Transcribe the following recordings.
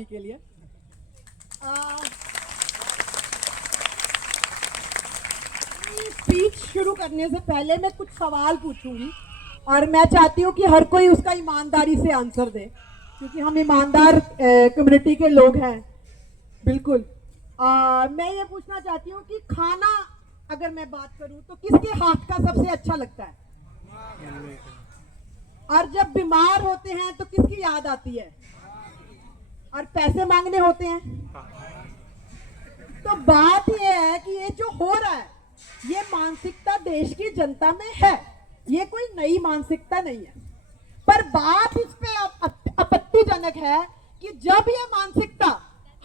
सभी के लिए। स्पीच शुरू करने से पहले मैं कुछ सवाल पूछूंगी और मैं चाहती हूँ कि हर कोई उसका ईमानदारी से आंसर दे, क्योंकि हम ईमानदार कम्युनिटी के लोग हैं। बिल्कुल। मैं ये पूछना चाहती हूँ कि खाना अगर मैं बात करूँ तो किसके हाथ का सबसे अच्छा लगता है? और जब बीमार होते हैं तो किसकी याद आती है? और पैसे मांगने होते हैं। तो बात ये है कि ये जो हो रहा है ये मानसिकता देश की जनता में है, ये कोई नई मानसिकता नहीं है। पर बात इस पे आपत्तिजनक है कि जब ये मानसिकता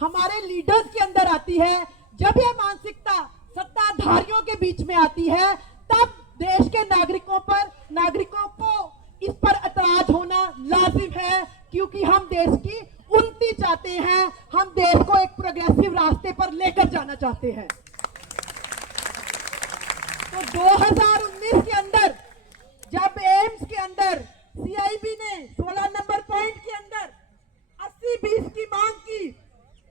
हमारे लीडर्स के अंदर आती है, जब ये मानसिकता सत्ताधारियों के बीच में आती है, तब देश के नागरिकों को इस पर एतराज होना लाजिम है, क्योंकि हम देश की उन्नति चाहते हैं, हम देश को एक प्रोग्रेसिव रास्ते पर लेकर जाना चाहते हैं। तो 2019 के अंदर जब एम्स के अंदर सीआईबी ने 16 नंबर पॉइंट के अंदर 80-20 की मांग की,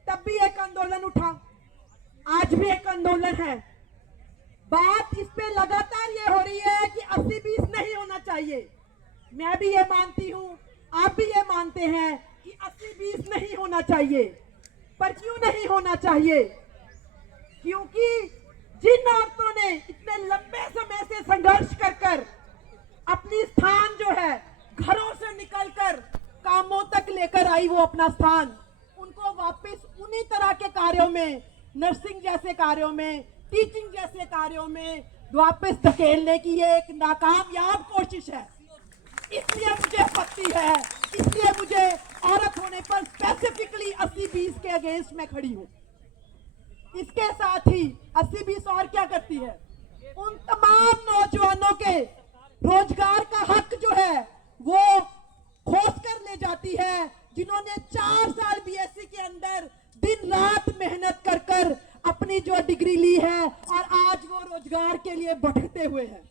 तब भी एक आंदोलन उठा, आज भी एक आंदोलन है। बात इस पे लगातार ये हो रही है कि 80-20 नहीं होना चाहिए। मैं भी ये मानती हूँ, आप भी ये मानते हैं कि 80-20 नहीं होना चाहिए। पर क्यों नहीं होना चाहिए? क्योंकि जिन औरतों ने इतने लंबे समय से संघर्ष कर अपनी स्थान जो है घरों से निकलकर कामों तक लेकर आई, वो अपना स्थान, उनको वापस उन्हीं तरह के कार्यों में, नर्सिंग जैसे कार्यों में, टीचिंग जैसे कार्यों में वापस धकेलने की ये एक नाकामयाब कोशिश है। इसलिए मुझे आपत्ति है, इसलिए मुझे औरत होने पर स्पेसिफिकली 80-20 के अगेंस्ट में खड़ी हूँ। इसके साथ ही 80-20 और क्या करती है? उन तमाम नौजवानों के रोजगार का हक जो है वो खोस कर ले जाती है, जिन्होंने 4 साल बीएससी के अंदर दिन रात मेहनत कर अपनी जो डिग्री ली है और आज वो रोजगार के लिए भटकते हुए हैं।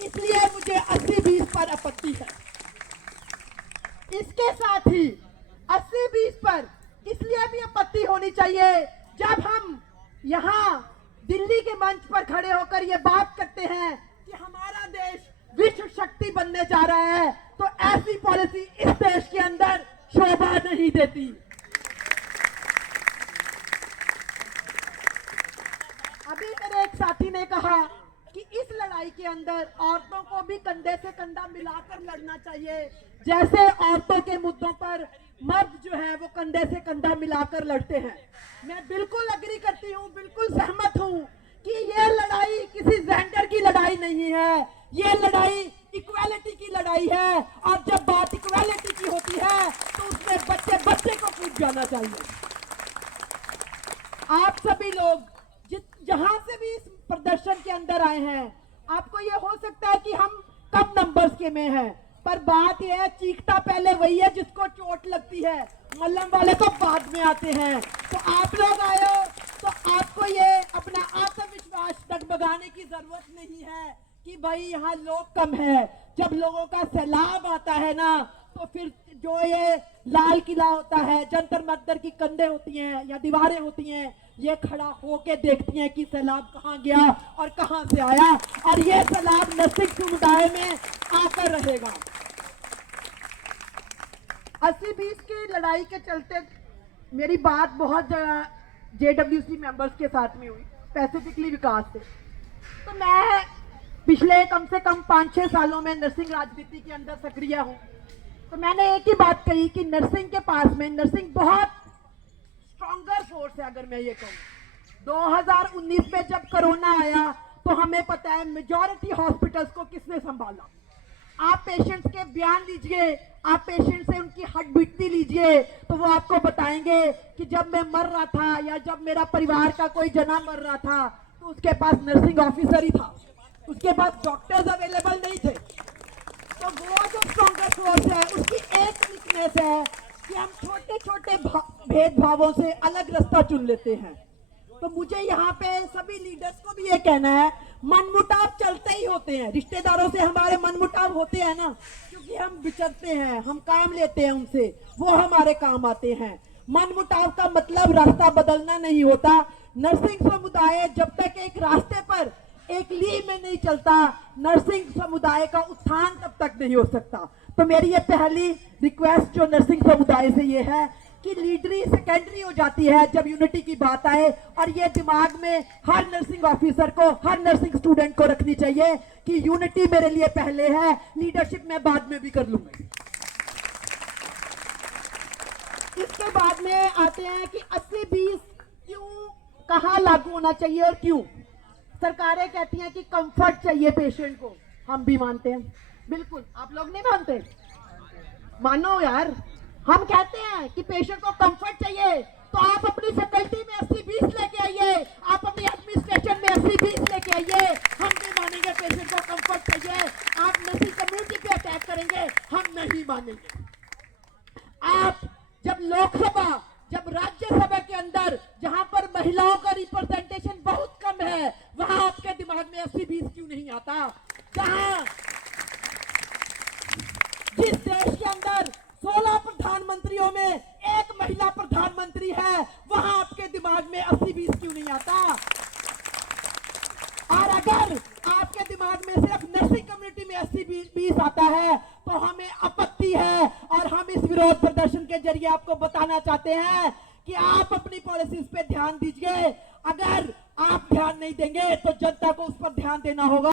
इसलिए मुझे 80-20 पर आपत्ति है। इसके साथ ही 80-20 पर इसलिए भी आपत्ति होनी चाहिए जब हम यहाँ दिल्ली के मंच पर खड़े होकर ये बात करते हैं कि हमारा देश विश्व शक्ति बनने जा रहा है, तो ऐसी पॉलिसी इस देश के अंदर शोभा नहीं देती। अभी मेरे एक साथी ने कहा कि इस लड़ाई के अंदर औरतों को भी कंधे से कंधा मिलाकर लड़ना चाहिए, जैसे औरतों के मुद्दों पर मर्द जो है वो कंधे से कंधा मिलाकर लड़ते हैं। मैं बिल्कुल अग्री करती हूँ, बिल्कुल सहमत हूँ कि ये लड़ाई किसी जेंडर की लड़ाई नहीं है, ये लड़ाई इक्वालिटी की लड़ाई है। और जब बात इक्वालिटी की होती है तो उसमें बच्चे को कूद जाना चाहिए। आप सभी लोग जहां से भी इस प्रदर्शन के अंदर आए हैं, आपको ये हो सकता है कि हम कम नंबर्स के में हैं, पर बात यह है चीखता पहले वही है जिसको चोट लगती है, मल्लम वाले तो बाद में आते हैं। तो आप लोग आए हो तो आपको ये अपना आत्मविश्वास डगमगाने की जरूरत नहीं है कि भाई यहाँ लोग कम है। जब लोगों का सैलाब आता है ना, तो फिर जो ये लाल किला होता है, जंतर मंतर की कंधे होती हैं या दीवारें होती हैं, ये खड़ा होके देखती हैं कि सैलाब कहाँ गया और कहाँ से आया, और ये सैलाब नर्सिंग समुदाय में आकर रहेगा। 80-20 की लड़ाई के चलते मेरी बात बहुत JWC मेंबर्स के साथ में हुई, स्पेसिफिकली विकास से। तो मैं पिछले कम से कम 5-6 सालों में नर्सिंग राजनीति के अंदर सक्रिय हूँ। तो मैंने एक ही बात कही कि नर्सिंग के पास में, नर्सिंग बहुत स्ट्रॉन्गर फोर्स है। अगर मैं ये कहूँ 2019 में जब कोरोना आया तो हमें पता है मेजॉरिटी हॉस्पिटल्स को किसने संभाला। आप पेशेंट्स के बयान लीजिए, आप पेशेंट से उनकी हार्ट बीटती लीजिए, तो वो आपको बताएंगे कि जब मैं मर रहा था या जब मेरा परिवार का कोई जना मर रहा था तो उसके पास नर्सिंग ऑफिसर ही था, उसके पास डॉक्टर्स अवेलेबल नहीं थे। तो वो जो स्ट्रॉन्गर फोर्स है उसकी एक वीकनेस है कि हम छोटे छोटे भेदभावों से अलग रास्ता चुन लेते हैं। तो मुझे यहाँ पे सभी लीडर्स को भी ये कहना है, मनमुटाव चलते ही होते हैं, रिश्तेदारों से हमारे मनमुटाव होते हैं ना, क्योंकि हम विचरते हैं, हम काम लेते हैं उनसे, वो हमारे काम आते हैं। मनमुटाव का मतलब रास्ता बदलना नहीं होता। नरसिंह समुदाय जब तक एक रास्ते पर एक लीव में नहीं चलता, नरसिंह समुदाय का उत्थान तब तक नहीं हो सकता। तो मेरी ये पहली रिक्वेस्ट जो नरसिंह समुदाय से ये है कि लीडरी सेकेंडरी हो जाती है जब यूनिटी की बात आए, और ये दिमाग में हर नर्सिंग ऑफिसर को, हर नर्सिंग स्टूडेंट को रखनी चाहिए कि यूनिटी मेरे लिए पहले है, लीडरशिप मैं बाद में भी कर लूंगा। इसके बाद में आते हैं कि 80-20 क्यों, कहाँ लागू होना चाहिए और क्यों। सरकारें कहती हैं कि कंफर्ट चाहिए पेशेंट को, हम भी मानते हैं, बिल्कुल। आप लोग नहीं मानते? मानो यार, हम कहते हैं कि पेशेंट को कंफर्ट चाहिए, तो आप अपनी फैकल्टी में 80-20 लेके आइए, आप अपनी एडमिनिस्ट्रेशन में 80-20 लेके आइए, हम नहीं मानेंगे पेशेंट को कंफर्ट चाहिए। आप नर्सिंग कम्युनिटी पे अटैक करेंगे, हम नहीं मानेंगे। आप जब लोकसभा, जब राज्यसभा के अंदर जहां पर महिलाओं का रिप्रेजेंटेशन बहुत कम है, वहां आपके दिमाग में 80-20 क्यों नहीं आता? जहां जिस देश के अंदर 16 प्रधानमंत्रियों में एक महिला प्रधानमंत्री है, वहां आपके दिमाग में 80-20 क्यों नहीं आता? और अगर आपके दिमाग में सिर्फ नर्सिंग कम्युनिटी में 80-20 आता है, तो हमें आपत्ति है, और हम इस विरोध प्रदर्शन के जरिए आपको बताना चाहते हैं कि आप अपनी पॉलिसीज पे ध्यान दीजिए। अगर आप ध्यान नहीं देंगे तो जनता को उस पर ध्यान देना होगा।